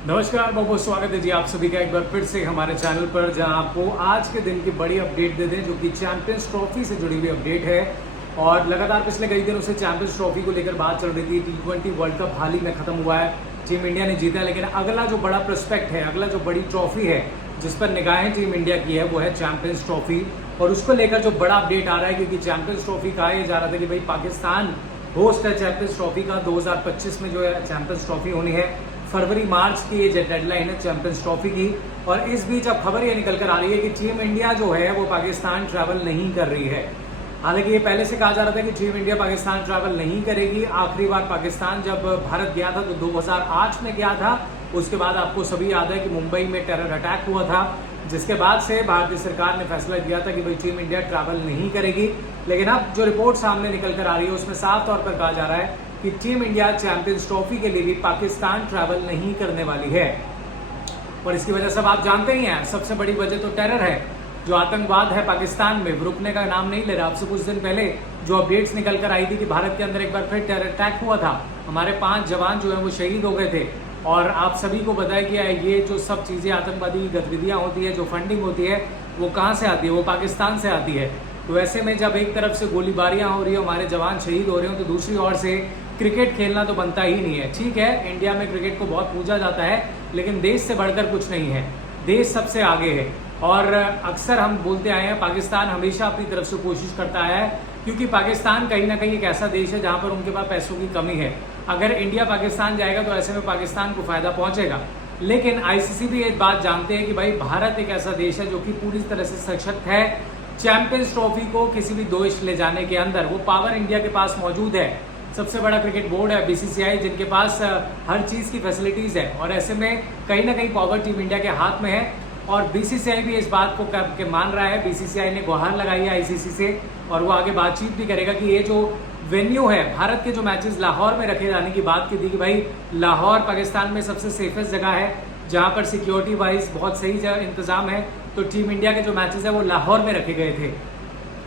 नमस्कार, बहुत बहुत स्वागत है जी आप सभी का एक बार फिर से हमारे चैनल पर, जहां आपको आज के दिन की बड़ी अपडेट दे दें जो कि चैंपियंस ट्रॉफी से जुड़ी हुई अपडेट है। और लगातार पिछले कई दिनों से चैंपियंस ट्रॉफी को लेकर बात चल रही थी। T20 वर्ल्ड कप हाल ही में खत्म हुआ है, टीम इंडिया ने जीता, लेकिन अगला जो बड़ा प्रोस्पेक्ट है, अगला जो बड़ी ट्रॉफी है जिस पर निगाहें टीम इंडिया की है वो है चैंपियंस ट्रॉफी। और उसको लेकर जो बड़ा अपडेट आ रहा है, क्योंकि चैंपियंस ट्रॉफी कहा यह जा रहा था कि भाई पाकिस्तान होस्ट है चैंपियंस ट्रॉफी का। 2025 में जो है चैंपियंस ट्रॉफी होनी है, फरवरी मार्च की ये डेडलाइन है चैंपियंस ट्रॉफी की। और इस बीच अब खबर ये निकल कर आ रही है कि टीम इंडिया जो है वो पाकिस्तान ट्रैवल नहीं कर रही है। हालांकि ये पहले से कहा जा रहा था कि टीम इंडिया पाकिस्तान ट्रैवल नहीं करेगी। आखिरी बार पाकिस्तान जब भारत गया था तो 2008 में गया था। उसके बाद आपको सभी याद है कि मुंबई में टेरर अटैक हुआ था, जिसके बाद से भारतीय सरकार ने फैसला किया था कि भाई टीम इंडिया ट्रैवल नहीं करेगी। लेकिन अब जो रिपोर्ट सामने निकल कर आ रही है उसमें साफ तौर पर कहा जा रहा है कि टीम इंडिया चैंपियंस ट्रॉफी के लिए भी पाकिस्तान ट्रैवल नहीं करने वाली है। और इसकी वजह सब आप जानते ही हैं, सबसे बड़ी वजह तो टेरर है। जो आतंकवाद है पाकिस्तान में रुकने का नाम नहीं ले रहा। आपसे कुछ दिन पहले जो अपडेट्स निकल कर आई थी कि भारत के अंदर एक बार फिर टेरर अटैक हुआ था, हमारे 5 जवान जो है वो शहीद हो गए थे। और आप सभी को बताया कि ये जो सब चीज़ें आतंकवादी गतिविधियाँ होती है, जो फंडिंग होती है, वो कहाँ से आती है? वो पाकिस्तान से आती है। तो ऐसे में जब एक तरफ से गोलीबारियाँ हो रही है, हमारे जवान शहीद हो रहे हो, तो दूसरी ओर से क्रिकेट खेलना तो बनता ही नहीं है। ठीक है, इंडिया में क्रिकेट को बहुत पूजा जाता है, लेकिन देश से बढ़कर कुछ नहीं है, देश सबसे आगे है। और अक्सर हम बोलते आए हैं, पाकिस्तान हमेशा अपनी तरफ से कोशिश करता है, क्योंकि पाकिस्तान कहीं ना कहीं एक ऐसा देश है जहां पर उनके पास पैसों की कमी है। अगर इंडिया पाकिस्तान जाएगा तो ऐसे में पाकिस्तान को फायदा पहुंचेगा। लेकिन आईसीसी भी एक बात जानते हैं कि भाई भारत एक ऐसा देश है जो कि पूरी तरह से सशक्त है। चैंपियंस ट्रॉफी को किसी भी देश ले जाने के अंदर वो पावर इंडिया के पास मौजूद है। सबसे बड़ा क्रिकेट बोर्ड है बीसीसीआई, जिनके पास हर चीज़ की फैसिलिटीज़ है। और ऐसे में कहीं ना कहीं पावर टीम इंडिया के हाथ में है। और बीसीसीआई भी इस बात को मान रहा है। बीसीसीआई ने गुहार लगाई है आईसीसी से, और वो आगे बातचीत भी करेगा कि ये जो वेन्यू है, भारत के जो मैचेस लाहौर में रखे जाने की बात की थी कि भाई लाहौर पाकिस्तान में सबसे सेफेस्ट जगह है, जहाँ पर सिक्योरिटी वाइज बहुत सही इंतजाम है। तो टीम इंडिया के जो मैचेस है वो लाहौर में रखे गए थे।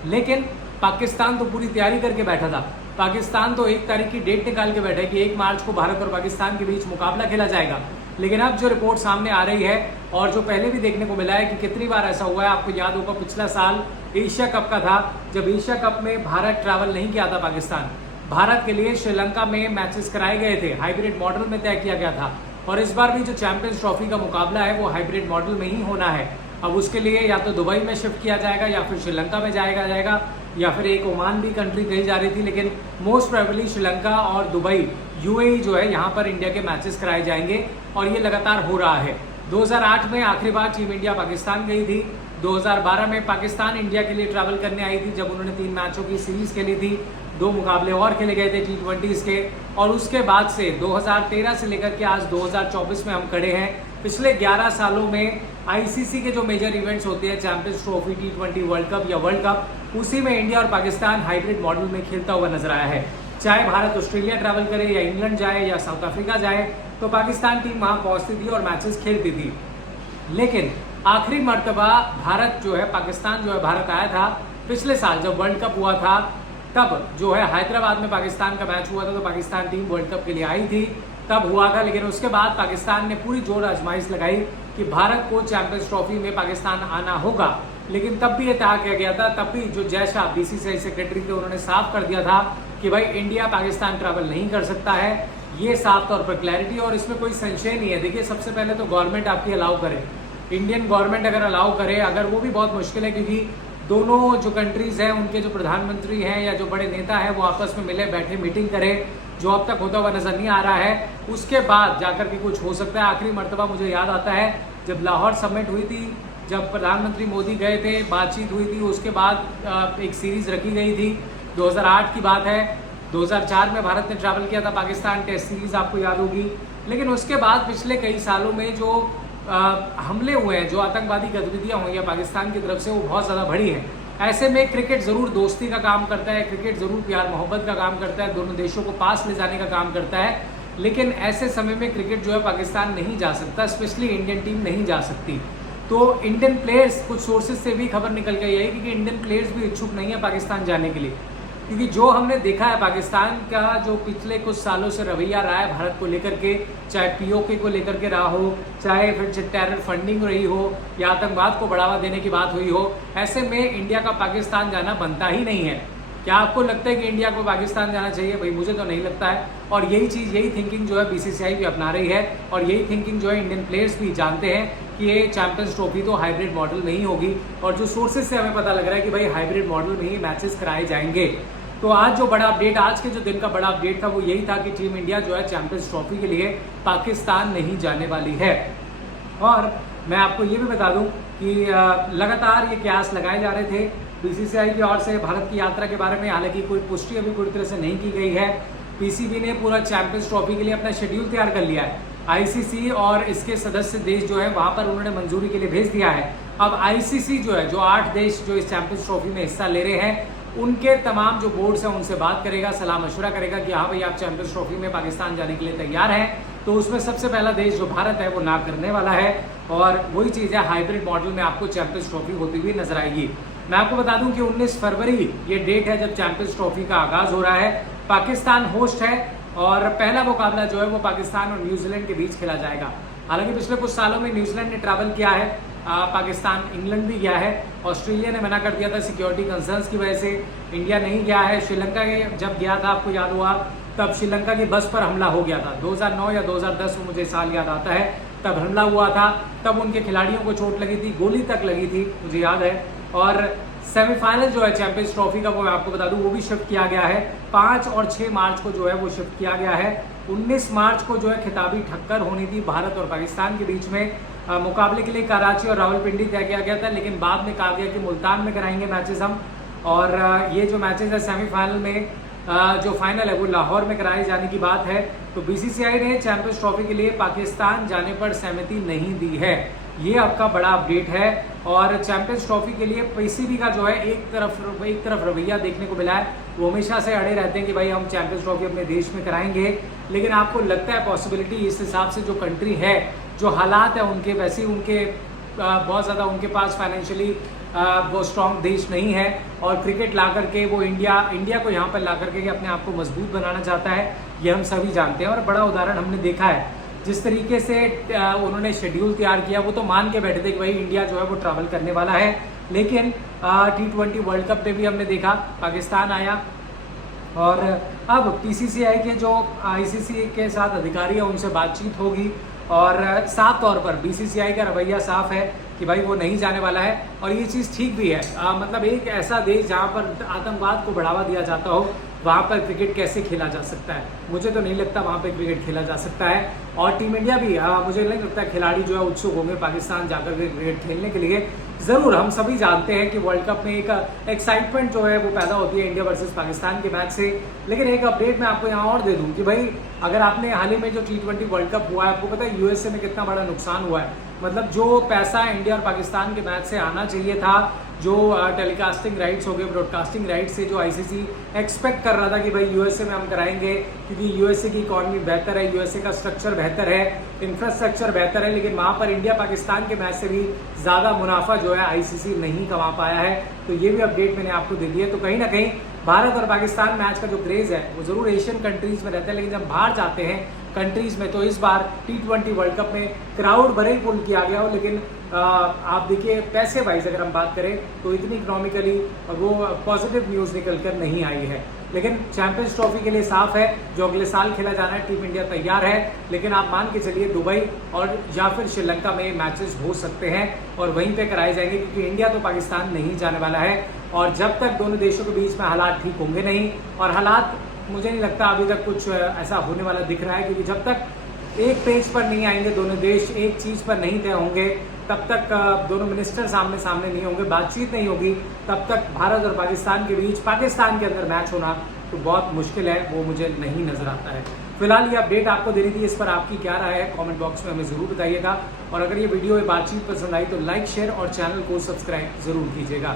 लेकिन पाकिस्तान तो पूरी तैयारी करके बैठा था। पाकिस्तान तो 1 तारीख की डेट निकाल के बैठा है कि 1 मार्च को भारत और पाकिस्तान के बीच मुकाबला खेला जाएगा। लेकिन अब जो रिपोर्ट सामने आ रही है, और जो पहले भी देखने को मिला है कि कितनी बार ऐसा हुआ है, आपको याद होगा पिछला साल एशिया कप का था, जब एशिया कप में भारत ट्रैवल नहीं किया था पाकिस्तान। भारत के लिए श्रीलंका में मैचेस कराए गए थे, हाइब्रिड मॉडल में तय किया गया था। और इस बार भी जो चैंपियंस ट्रॉफी का मुकाबला है वो हाइब्रिड मॉडल में ही होना है। अब उसके लिए या तो दुबई में शिफ्ट किया जाएगा, या फिर श्रीलंका में जाएगा, या फिर एक ओमान भी कंट्री कही जा रही थी। लेकिन मोस्ट प्रोबेबली श्रीलंका और दुबई, यूएई जो है, यहाँ पर इंडिया के मैचेस कराए जाएंगे। और ये लगातार हो रहा है। 2008 में आखिरी बार टीम इंडिया पाकिस्तान गई थी। 2012 में पाकिस्तान इंडिया के लिए ट्रैवल करने आई थी, जब उन्होंने 3 मैचों की सीरीज खेली थी। 2 मुकाबले और खेले गए थे T20 के। और उसके बाद से 2013 से लेकर के आज 2024 में हम खड़े हैं। पिछले 11 सालों में आईसीसी के जो मेजर इवेंट्स होते हैं, champions trophy, T20 world cup या वर्ल्ड कप, उसी में इंडिया और पाकिस्तान हाइब्रिड मॉडल में खेलता हुआ नजर आया है। चाहे भारत ऑस्ट्रेलिया ट्रैवल करे, या इंग्लैंड जाए, या साउथ अफ्रीका जाए, तो पाकिस्तान टीम वहां पहुंचती थी और मैचेस खेलती थी। लेकिन आखिरी मर्तबा भारत जो है, पाकिस्तान जो है भारत आया था पिछले साल जब वर्ल्ड कप हुआ था। तब जो है हैदराबाद में पाकिस्तान का मैच हुआ था, तो पाकिस्तान टीम वर्ल्ड कप के लिए आई थी, तब हुआ था। लेकिन उसके बाद पाकिस्तान ने पूरी जोर आजमाइश लगाई कि भारत को चैंपियंस ट्रॉफी में पाकिस्तान आना होगा। लेकिन तब भी ये तय किया गया था, तब भी जो जयशाह बीसीसीआई सेक्रेटरी थे, उन्होंने साफ कर दिया था कि भाई इंडिया पाकिस्तान ट्रैवल नहीं कर सकता है। ये साफ तौर पर क्लैरिटी, और इसमें कोई संशय नहीं है। देखिए, सबसे पहले तो गवर्नमेंट आपकी अलाउ करे, इंडियन गवर्नमेंट अगर अलाउ करे, अगर वो भी बहुत मुश्किल है, क्योंकि दोनों जो कंट्रीज हैं उनके जो प्रधानमंत्री हैं या जो बड़े नेता हैं वो आपस में मिले बैठे मीटिंग करें, जो अब तक होता हुआ नजर नहीं आ रहा है। उसके बाद जाकर के कुछ हो सकता है। आखिरी मर्तबा मुझे याद आता है जब लाहौर समिट हुई थी, जब प्रधानमंत्री मोदी गए थे, बातचीत हुई थी, उसके बाद एक सीरीज रखी गई थी। 2008 की बात है। 2004 में भारत ने ट्रैवल किया था पाकिस्तान, टेस्ट सीरीज आपको याद होगी। लेकिन उसके बाद पिछले कई सालों में जो हमले हुए हैं, जो आतंकवादी गतिविधियां हुई हैं पाकिस्तान की तरफ से, वो बहुत ज़्यादा बढ़ी हैं। ऐसे में क्रिकेट ज़रूर दोस्ती का काम करता है, क्रिकेट ज़रूर प्यार मोहब्बत का काम करता है, दोनों देशों को पास ले जाने का काम करता है। लेकिन ऐसे समय में क्रिकेट जो है पाकिस्तान नहीं जा सकता, स्पेशली इंडियन टीम नहीं जा सकती। तो इंडियन प्लेयर्स, कुछ सोर्सेज से भी खबर निकल गई है कि इंडियन प्लेयर्स भी इच्छुक नहीं है पाकिस्तान जाने के लिए। क्योंकि जो हमने देखा है पाकिस्तान का जो पिछले कुछ सालों से रवैया रहा है भारत को लेकर के, चाहे पीओके को लेकर के रहा हो, चाहे फिर टेरर फंडिंग रही हो या आतंकवाद को बढ़ावा देने की बात हुई हो, ऐसे में इंडिया का पाकिस्तान जाना बनता ही नहीं है। क्या आपको लगता है कि इंडिया को पाकिस्तान जाना चाहिए? भाई मुझे तो नहीं लगता है। और यही चीज़, यही थिंकिंग जो है बीसीसीआई भी अपना रही है और यही थिंकिंग जो है इंडियन प्लेयर्स भी जानते हैं कि ये चैंपियंस ट्रॉफी तो हाइब्रिड मॉडल में ही होगी। और जो सोर्सेज से हमें पता लग रहा है कि भाई हाइब्रिड मॉडल में ही मैचेस कराए जाएंगे। तो आज जो बड़ा अपडेट, आज के जो दिन का बड़ा अपडेट था वो यही था कि टीम इंडिया जो है चैंपियंस ट्रॉफी के लिए पाकिस्तान नहीं जाने वाली है। और मैं आपको ये भी बता दूं कि लगातार ये कयास लगाए जा रहे थे बीसीसीआई की ओर से भारत की यात्रा के बारे में, हालांकि कोई पुष्टि अभी पूरी तरह से नहीं की गई है। पीसीबी ने पूरा चैंपियंस ट्रॉफी के लिए अपना शेड्यूल तैयार कर लिया है। आईसीसी और इसके सदस्य देश जो है वहां पर उन्होंने मंजूरी के लिए भेज दिया है। अब आईसीसी जो है, जो 8 देश जो इस चैंपियंस ट्रॉफी में हिस्सा ले रहे हैं, उनके तमाम जो बोर्ड्स हैं उनसे बात करेगा, सलाह मशवरा करेगा कि हाँ भाई आप चैंपियंस ट्रॉफी में पाकिस्तान जाने के लिए तैयार हैं। तो उसमें सबसे पहला देश जो भारत है वो ना करने वाला है। और वही चीज़ है, हाइब्रिड मॉडल में आपको चैंपियंस ट्रॉफी होती हुई नजर आएगी। मैं आपको बता दूं कि 19 फरवरी ये डेट है जब चैंपियंस ट्रॉफी का आगाज हो रहा है। पाकिस्तान होस्ट है और पहला मुकाबला जो है वो पाकिस्तान और न्यूजीलैंड के बीच खेला जाएगा। हालांकि पिछले कुछ सालों में न्यूजीलैंड ने ट्रैवल किया है, पाकिस्तान इंग्लैंड भी गया है। ऑस्ट्रेलिया ने मना कर दिया था सिक्योरिटी कंसर्न्स की वजह से, इंडिया नहीं गया है। श्रीलंका जब गया था, आपको याद हुआ, तब श्रीलंका की बस पर हमला हो गया था 2009 या 2010 में, मुझे साल याद आता है। तब हमला हुआ था, तब उनके खिलाड़ियों को चोट लगी थी, गोली तक लगी थी, मुझे याद है। और सेमीफाइनल जो है चैंपियंस ट्रॉफी का वो मैं आपको बता दूं वो भी शिफ्ट किया गया है। 5 और 6 मार्च को जो है वो शिफ्ट किया गया है। 19 मार्च को जो है खिताबी ठक्कर होनी थी भारत और पाकिस्तान के बीच में। मुकाबले के लिए कराची और रावलपिंडी तय किया गया था, लेकिन बाद में कहा गया कि मुल्तान में कराएंगे मैचेस हम। और ये जो मैचेस है सेमीफाइनल में, जो फाइनल है वो लाहौर में कराए जाने की बात है। तो बीसीसीआई ने चैंपियंस ट्रॉफी के लिए पाकिस्तान जाने पर सहमति नहीं दी है। ये आपका बड़ा अपडेट है। और चैंपियंस ट्रॉफी के लिए पीसीबी का जो है एक तरफ रवैया देखने को मिला है। वो हमेशा से अड़े रहते हैं कि भाई हम चैंपियंस ट्रॉफी अपने देश में कराएंगे, लेकिन आपको लगता है पॉसिबिलिटी इस हिसाब से जो कंट्री है, जो हालात है उनके, वैसे ही उनके बहुत ज़्यादा उनके पास फाइनेंशियली वो स्ट्रॉन्ग देश नहीं है। और क्रिकेट ला करके वो इंडिया को यहाँ पर ला करके अपने आप को मजबूत बनाना चाहता है, ये हम सभी जानते हैं। और बड़ा उदाहरण हमने देखा है जिस तरीके से उन्होंने शेड्यूल तैयार किया, वो तो मान के बैठे थे कि भाई इंडिया जो है वो ट्रैवल करने वाला है। लेकिन T20 वर्ल्ड कप में भी हमने देखा पाकिस्तान आया। और अब पीसीसीआई के जो आईसीसी के साथ अधिकारी है उनसे बातचीत होगी और साफ तौर पर बीसीसीआई का रवैया साफ है कि भाई वो नहीं जाने वाला है। और ये चीज़ ठीक भी है। मतलब एक ऐसा देश जहाँ पर आतंकवाद को बढ़ावा दिया जाता हो, वहाँ पर क्रिकेट कैसे खेला जा सकता है? मुझे तो नहीं लगता वहाँ पर क्रिकेट खेला जा सकता है। और टीम इंडिया भी मुझे नहीं लगता खिलाड़ी जो है उत्सुक होंगे पाकिस्तान जाकर के क्रिकेट खेलने के लिए। ज़रूर हम सभी जानते हैं कि वर्ल्ड कप में एक एक्साइटमेंट जो है वो पैदा होती है इंडिया वर्सेस पाकिस्तान के मैच से। लेकिन एक अपडेट मैं आपको यहाँ और दे दूँ कि भाई अगर आपने हाल ही में जो T20 वर्ल्ड कप हुआ है, आपको पता है यूएसए में कितना बड़ा नुकसान हुआ है। मतलब जो पैसा इंडिया और पाकिस्तान के मैच से आना चाहिए था, जो टेलीकास्टिंग राइट्स हो गए, ब्रॉडकास्टिंग राइट्स से जो आईसीसी एक्सपेक्ट कर रहा था कि भाई यूएसए में हम कराएंगे क्योंकि यूएसए की इकॉनमी बेहतर है, यूएसए का स्ट्रक्चर बेहतर है, इंफ्रास्ट्रक्चर बेहतर है। लेकिन वहाँ पर इंडिया पाकिस्तान के मैच से भी ज़्यादा मुनाफा जो है आईसीसी नहीं कमा पाया है। तो ये भी अपडेट मैंने आपको दे दी है। तो कहीं ना कहीं भारत और पाकिस्तान मैच का जो क्रेज है वो जरूर एशियन कंट्रीज में रहता है, लेकिन जब बाहर जाते हैं कंट्रीज में, तो इस बार T20 वर्ल्ड कप में क्राउड भले ही पुल किया गया हो, लेकिन आप देखिए पैसे वाइज अगर हम बात करें तो इतनी इकोनॉमिकली वो पॉजिटिव न्यूज़ निकल कर नहीं आई है। लेकिन चैंपियंस ट्रॉफी के लिए साफ है, जो अगले साल खेला जाना है, टीम इंडिया तैयार है। लेकिन आप मान के चलिए दुबई और या फिर श्रीलंका में मैचेस हो सकते हैं और वहीं पे कराए जाएंगे, क्योंकि इंडिया तो पाकिस्तान नहीं जाने वाला है। और जब तक दोनों देशों के बीच में हालात ठीक होंगे नहीं, और हालात मुझे नहीं लगता अभी तक कुछ ऐसा होने वाला दिख रहा है, क्योंकि जब तक एक पेज पर नहीं आएंगे दोनों देश, एक चीज़ पर नहीं तय होंगे, तब तक दोनों मिनिस्टर सामने सामने नहीं होंगे, बातचीत नहीं होगी, तब तक भारत और पाकिस्तान के बीच, पाकिस्तान के अंदर मैच होना तो बहुत मुश्किल है, वो मुझे नहीं नजर आता है। फिलहाल ये अपडेट आपको देनी थी, इस पर आपकी क्या राय है कमेंट बॉक्स में हमें ज़रूर बताइएगा। और अगर ये वीडियो, ये बातचीत पसंद आई तो लाइक, शेयर और चैनल को सब्सक्राइब ज़रूर कीजिएगा।